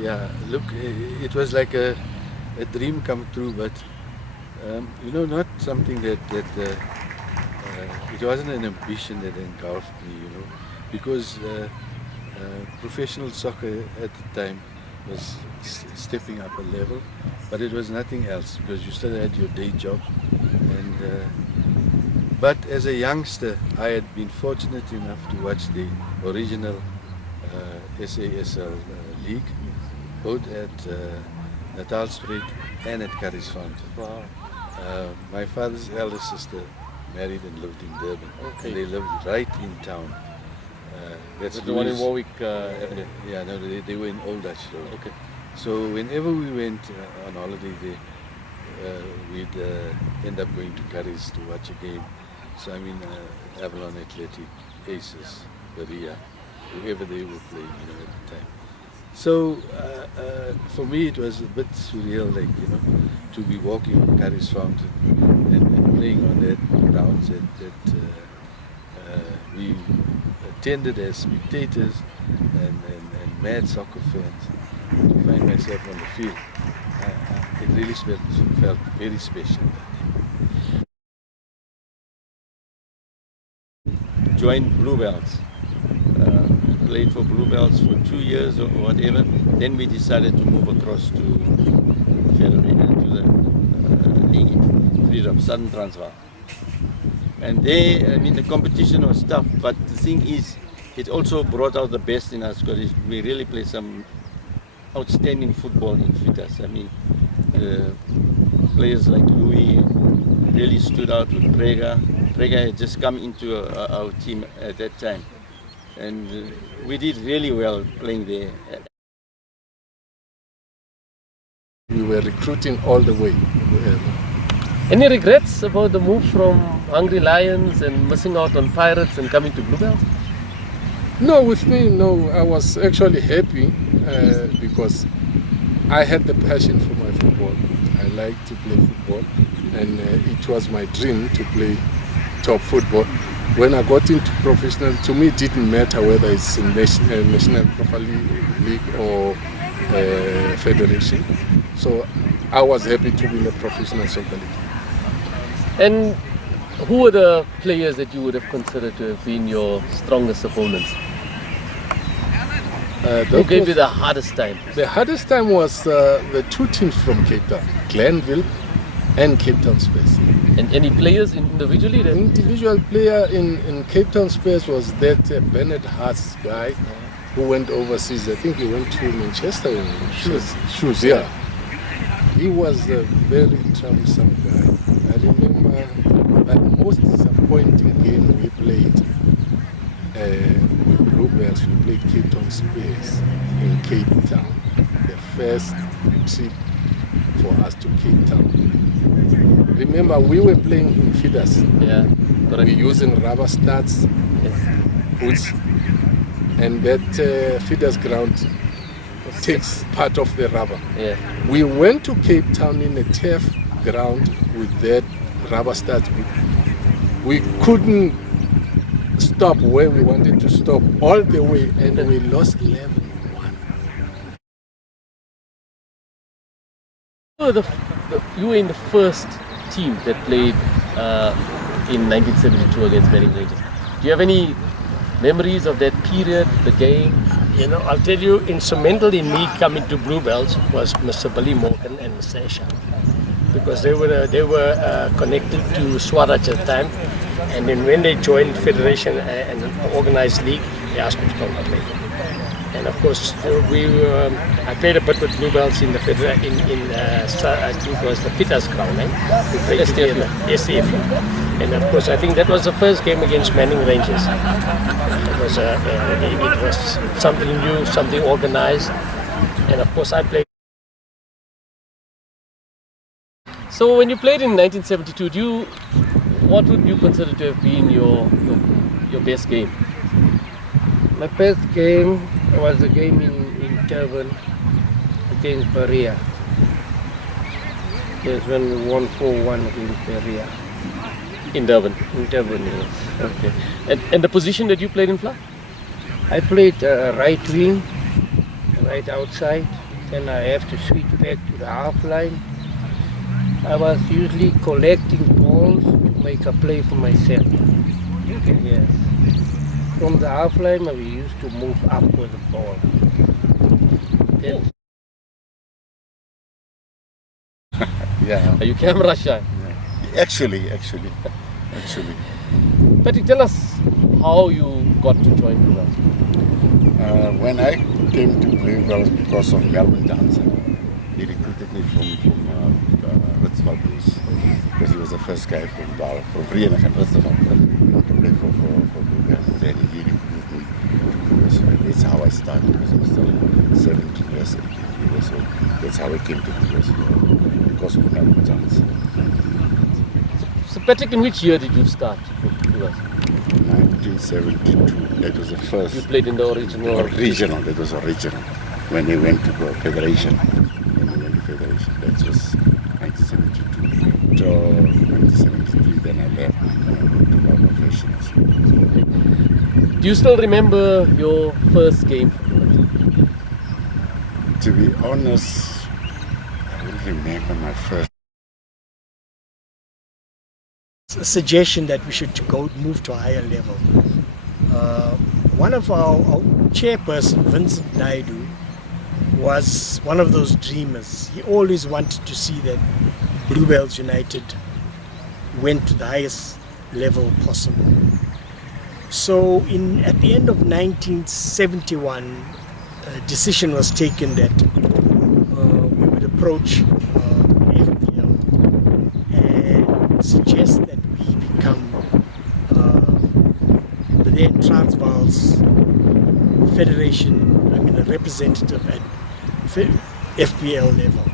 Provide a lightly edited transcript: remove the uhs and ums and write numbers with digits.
Yeah, look, it was like a dream come true, but not something that it wasn't an ambition that engulfed me, because professional soccer at the time was stepping up a level, but it was nothing else because you still had your day job. And but as a youngster, I had been fortunate enough to watch the original SASL league, both at Natalspruit and at Curriesfontein. Wow. My father's elder sister married and lived in Durban. Okay. And they lived right in town. That's The one in Warwick Avenue. Yeah, no, they were in Old Dutch Road. Okay. So whenever we went on holiday there, we'd end up going to Curries to watch a game. So I mean, Avalon Athletic, Aces, Berea, whoever they were playing, at the time. So for me, it was a bit surreal, to be walking on Curriesfontein and playing on that grounds that we attended as spectators and mad soccer fans. To find myself on the field, it really felt very special. Joined Bluebells. Played for Bluebells for 2 years or whatever. Then we decided to move across to the league in Freedom, Southern Transvaal. And there, I mean, the competition was tough, but the thing is, it also brought out the best in us because we really played some outstanding football in Fitas. I mean, players like Louis really stood out with Prega. Prega had just come into our team at that time. And we did really well playing there. We were recruiting all the way. Any regrets about the move from Hungry Lions and missing out on Pirates and coming to Bluebells? No, with me, no. I was actually happy because I had the passion for my football. I like to play football, and it was my dream to play top football. When I got into professional, to me it didn't matter whether it's in National Profile League or Federation. So I was happy to be in a professional soccer league. And who were the players that you would have considered to have been your strongest opponents? Who gave you the hardest time? The hardest time was the two teams from Cape Town, Glenville and Cape Town Space. And any players individually? The individual player in Cape Town Space was that Bernard Haas guy who went overseas. I think he went to Manchester in shoes, yeah. He was a very troublesome guy. I remember the most disappointing game we played with Bluebells. We played Cape Town Space in Cape Town. The first trip for us to Cape Town. Remember, we were playing in feeders. Yeah, correct. We're using rubber studs, boots, and that feeders ground takes part of the rubber. Yeah. We went to Cape Town in a turf ground with that rubber studs. We couldn't stop where we wanted to stop all the way, and we lost 11-1. You were in the first team that played in 1972 against Manning Rangers. Do you have any memories of that period, the game? I'll tell you, instrumental in me coming to Bluebells was Mr. Billy Morgan and Mr. Esha, because they were connected to Swaraj at the time, and then when they joined Federation and organized league, they asked me to come and play. And of course, I played a bit with Bluebells in the I think it was the Fitas ground. We played together, STF. And of course, I think that was the first game against Manning Rangers. It was something new, something organized, and of course, I played. So when you played in 1972, what would you consider to have been your best game? My best game was a game in Durban against Berea. Yes, when we won 4-1 against Berea. In Durban? In Durban, yes. Okay. And the position that you played in Fla? I played right wing, right outside, then I have to switch back to the half line. I was usually collecting balls to make a play for myself. Yes. From the half line, we used to move up with the ball. Then Yeah. Are you camera shy? Actually. Patrick, tell us how you got to join Bluebells. When I came to Bluebells because of Melbourne Dancer, he recruited me from Ritzval Blues because he was the first guy from Vereniging Ritzval to play for Bluebells. Then he recruited me. So that's how I started because I was still 17 years old. So that's how I came to Bluebells because of Melbourne Dancer. So Patrick, in which year did you start with Bluebells? 1972. That was the first. You played in the original. Regional. That was original. When they went to the Federation. That was 1972. Till 1973, then I left and went to our professionals. Do you still remember your first game? To be honest, I don't remember my first. A suggestion that we should move to a higher level. One of our chairperson, Vincent Naidu, was one of those dreamers. He always wanted to see that Bluebells United went to the highest level possible. So at the end of 1971, a decision was taken that we would approach FPL and suggest that we become the then Transvaal's federation, a representative at FPL level.